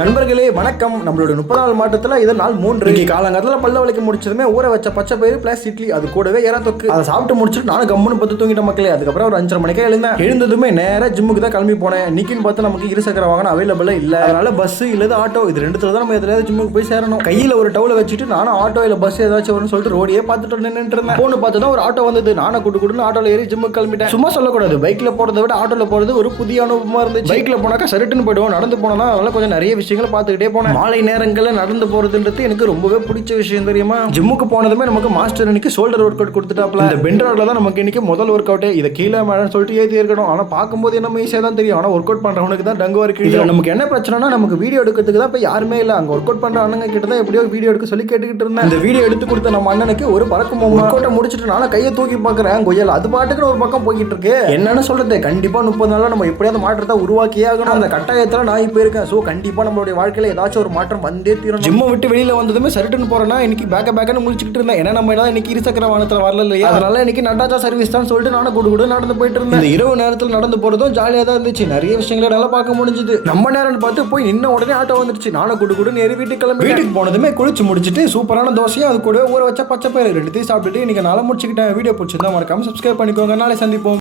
நண்பர்களே வணக்கம். நம்மளோட 30 நாள் மாற்றத்தில் இது நாள் 3. காலங்காலத்தில் பல்ல வலிக்க முடிச்சதுமே ஊற வச்ச பச்சை பயிறு பிளஸ் இட்லி, அது கூடவே ஏற தொக்கு, அதை சாப்பிட்டு முடிச்சுட்டு நானும் கம்முன்னு பத்து தூங்கிட்ட மக்களே. அதுக்கப்புறம் ஒரு 5:30 மணிக்கே எழுந்ததுமே நேராக ஜிம்முக்கு தான் கிளம்பி போனேன். இன்னைக்குன்னு பார்த்து நமக்கு இருசக்கர வாகனம் அவைலபிள் இல்லை. அதனால பஸ் இல்லது ஆட்டோ, இது ரெண்டுத்துல தான் நம்ம எதாவது ஜிம்முக்கு போய் சேரணும். கையில் ஒரு டவுல வச்சுட்டு நானும் ஆட்டோ இல்லை பஸ் ஏதாச்சும் வரும்னு சொல்லிட்டு ரோடியே பார்த்துட்டு நின்றுட்டு இருந்தேன். போன பார்த்து தான் ஒரு ஆட்டோ வந்தது. நானும் குடுன்னு ஆட்டோல ஏறி ஜிம்முக்கு கிளம்பிட்டேன். சும்மா சொல்லக்கூடாது, பைக்ல போறதை விட ஆட்டோல போறது ஒரு புதிய அனுபவமா இருந்துச்சு. பைக்ல போனாக்கா சருட்டுன்னு போயிடுவோம், நடந்து போனோம்னா அதனால கொஞ்சம் நிறைய விஷயங்களை பார்த்துக்கிட்டே போனேன். மாலை நேரங்களில் நடந்து போறதுன்றது எனக்கு ரொம்பவே பிடிச்ச விஷயம் தெரியுமா. ஜிம்முக்கு போனதுமே நமக்கு மாஸ்டர் இன்னைக்கு ஷோல்டர் ஒர்க் அவுட் கொடுத்துட்டாப்ல. இந்த பெண்ட் ரோட்ல தான் நமக்கு இன்னைக்கு முதல் ஒர்க் அவுட். இதை கீழே மேடம் சொல்லிட்டு ஏற்றி இருக்கணும். ஆனா பார்க்கும்போது என்ன ஈஸியா தான் தெரியும். ஆனா ஒர்க் அவுட் பண்றவனுக்கு தான் டங்கு இருக்கு. இதுல நமக்கு என்ன பிரச்சனைனா, நமக்கு வீடியோ எடுக்கிறதுக்கு தான் இப்ப யாருமே இல்ல. அங்க ஒர்க் அவுட் பண்ற அண்ணங்க கிட்ட தான் எப்படியோ வீடியோ எடுக்க சொல்லி கேட்டுக்கிட்டு இருந்தேன். இந்த வீடியோ எடுத்து கொடுத்த நம்ம அண்ணனுக்கு ஒரு பறக்கும் ஒர்க் அவுட்டை முடிச்சுட்டு நானும் கையை தூக்கி பாக்குறேன். கொய்யல் அது பாட்டுக்கு ஒரு பக்கம் போய்கிட்டு இருக்கு. என்னன்னு சொல்றது, கண்டிப்பா 30 நாள்ல நம்ம எப்படியாவது மாற்றத்தை உருவாக்கியே ஆகணும். அந்த கட்டாயத்துல நான் இப்ப இருக்கேன். சோ கண்டிப்பா நம்மளுடைய வாழ்க்கையில ஏதாச்சும் ஒரு மாற்றம் வந்தே தீரும். ஜிம்மை விட்டு வெளியில வந்ததுமே சரிட்டுன்னு போறேன்னா இன்னைக்கு பேக்கன்னு முடிச்சுட்டு இருந்தேன். ஏன்னா நம்ம இன்னைக்கு இருசக்கர வாகனத்துல வரல இல்லையா, அதனால இன்னைக்கு நடராஜா சர்வீஸ் தான் சொல்லிட்டு நானும் கூட நடந்து போயிட்டு இருந்தேன். இந்த இரவு நேரத்தில் நடந்து போறதும் ஜாலியா தான் இருந்துச்சு. நிறைய விஷயங்களை நல்லா பார்க்க முடிஞ்சது. நம்ம நேரம் பார்த்து போய் நின்ன உடனே ஆட்டோ வந்துருச்சு. நானும் கூட நேரி வீட்டுக்கு கிளம்பி வீட்டுக்கு போனதுமே குளிச்சு முடிச்சுட்டு சூப்பரான தோசையும் அது கூட ஊற வச்ச பச்சை பயிறு ரெண்டுத்தையும் சாப்பிட்டுட்டு இன்னைக்கு நாளை முடிச்சுக்கிட்டேன். வீடியோ பிடிச்சிருந்தா மறக்காம சப்ஸ்கிரைப் பண்ணிக்கோங்க. நாளை சந்திப்போம்.